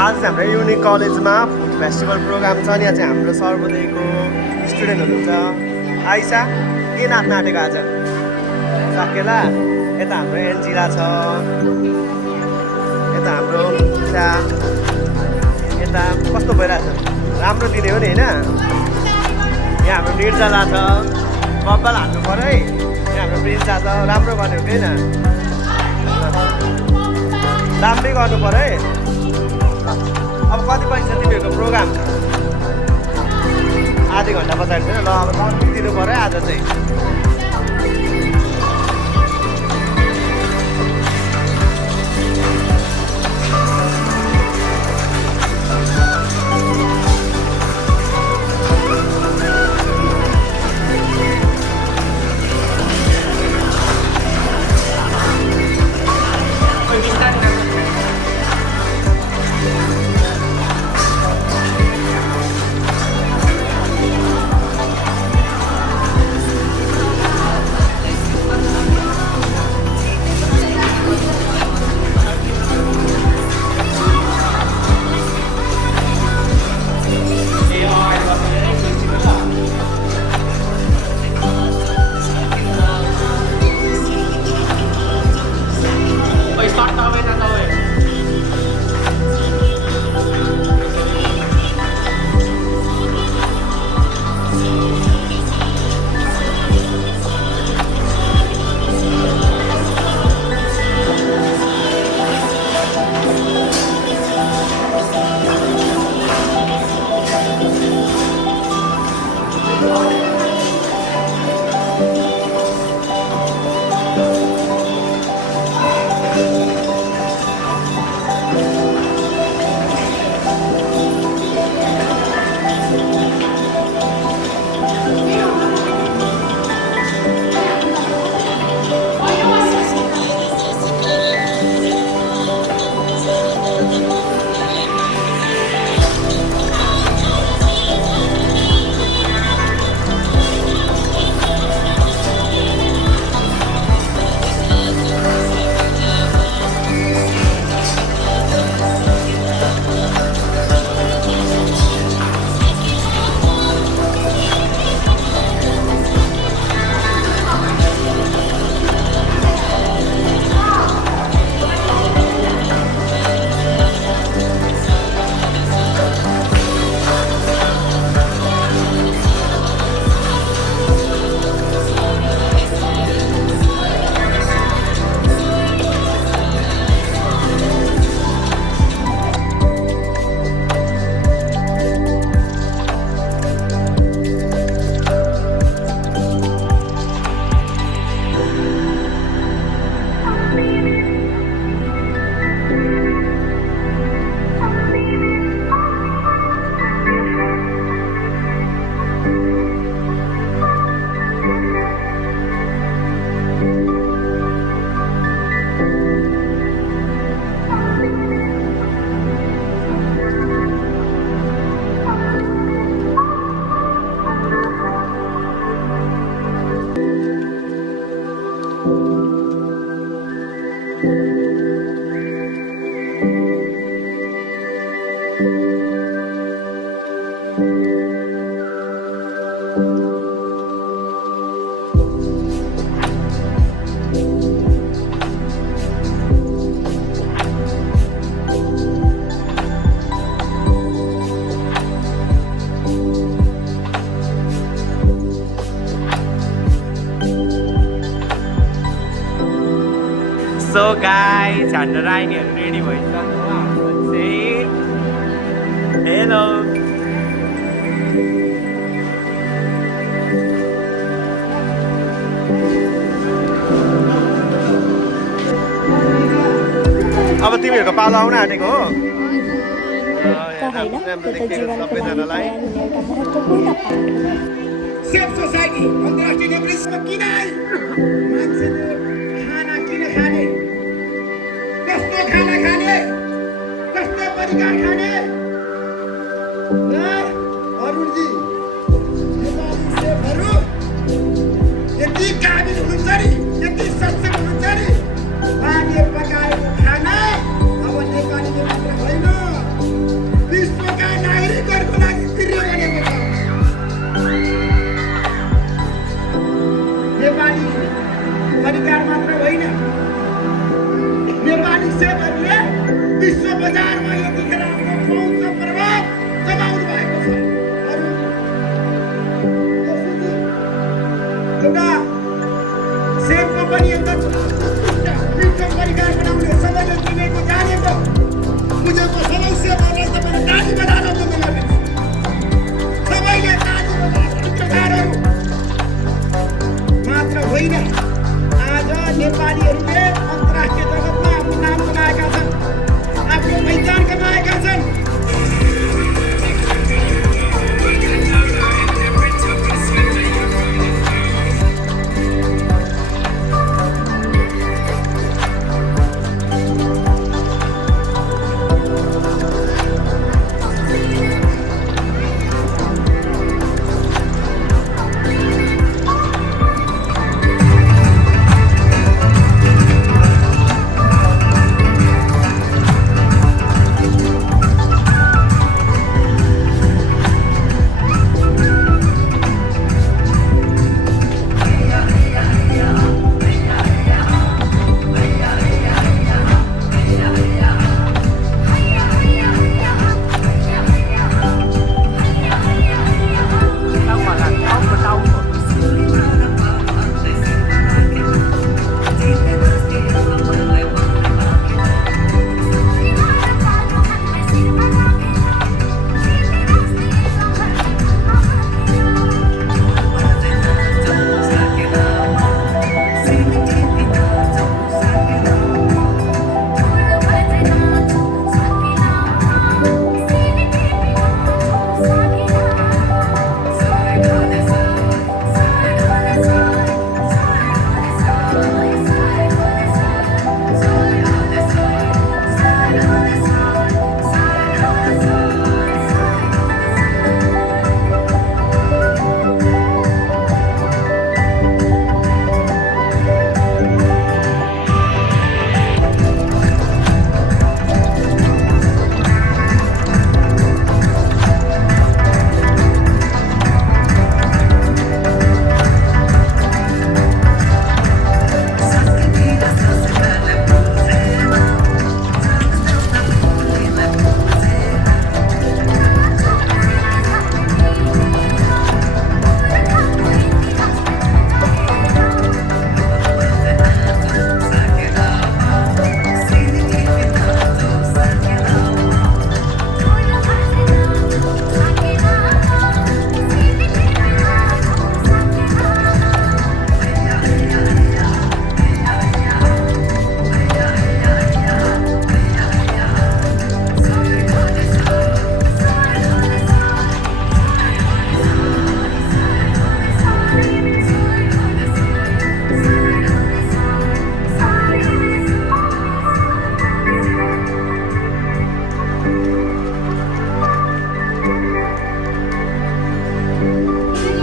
आज हाम्रो युनिक कलेजमा फुड फेस्टिभल प्रोग्राम छ नि। यहाँ चाहिँ हाम्रो सर्वोदयको स्टुडेन्टहरू हुन्छ। आइसा के नाच्न आँटेको आज साकेला? यता हाम्रो एन्जिला छ, यता हाम्रो यता कस्तो भइरहेछ? राम्रो दिने हो नि होइन? यहाँ हाम्रो निर्जला छ, कपाल हाल्नु पऱ्यो है। यहाँ हाम्रो प्रिन्सा छ, राम्रो गर्नु होइन, राम्रै गर्नु पऱ्यो है। अब कति पैसा तिमीहरूको प्रोग्राम? आधी घन्टा पछाडि छैन ल, अब दिनु पऱ्यो आज चाहिँ। सो गाइस, हाम्रो राइनीहरू रेडी भइसक्नु हो। हाम्रो चाहिँ हेलो अब तिमीहरूको पालो आउन आँटेको हो। सबैजनालाई सेफ सोसाइटी अन्तर्राष्ट्रिय नेतृत्वमा किन आइ मान्छेले खाना किन खाने, कस्तो खाना खाने, कस्तो परिकार खाने? अरुणजी, नेपाली सेफहरू यति काबिल हुनुहुन्छ नि, यति सक्षम हुनुहुन्छ नि, उहाँले पकाएको खाना अब नेपालीले मात्र होइन सेवहरूले विश्व बजारमा यतिखेर आफ्नो पहुँच र प्रभाव जमाउनु भएको छ। एउटा सेव कम्पनी मिठो परिकार बनाउने सबैले चिनेको जानेको बुझेको सबै सेवहरूलाई तपाईँले ताली बजाएर बोल्नु पर्ने। सबैले ताली बजाएर मात्र होइन, आज नेपालीहरूले अन्तर्राष्ट्रिय जगतमा आफ्नो नाम कमाएका छन्, आफ्नो पहिचान कमाएका छन्।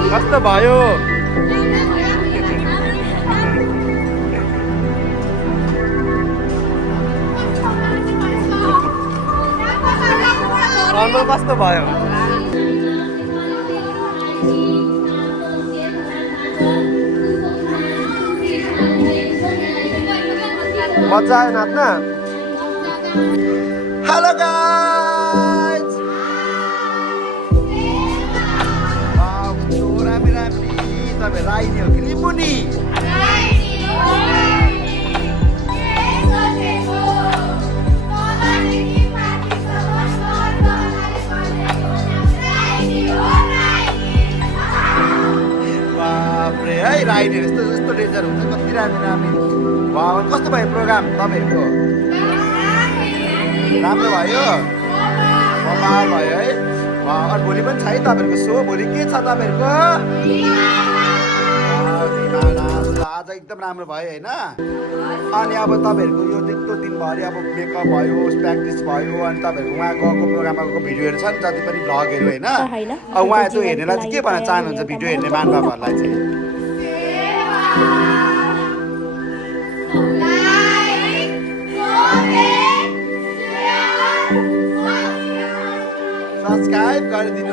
कस्तो भयो? अनुभव कस्तो भयो? मजा आयो नाच्न? हेलो गाइज, रामी रामी तपाईँ राइनी हो कि लिम्बुनी? बाप्रे है, राइनी यस्तो यस्तो डेन्जर हुन्छ, कति रामी रामी। वाह, कस्तो भयो प्रोग्राम तपाईँहरूको? राम्रो भयो, कमाल भयो है। अनि भोलि पनि छ है तपाईँहरूको सो? भोलि के छ तपाईँहरूको? आज एकदम राम्रो भयो होइन? अनि अब तपाईँहरूको यो त्यस्तो दिनभरि अब मेकअप भयो, प्र्याक्टिस भयो, अनि तपाईँहरूको उहाँ गएको प्रोग्रामको भिडियोहरू छ नि, जति पनि भ्लगहरू होइन, अब उहाँ त्यो हेर्नेलाई चाहिँ के भन्न चाहनुहुन्छ भिडियो हेर्ने महानुभावहरूलाई चाहिँ? सब्सक्राइब गरिदिनु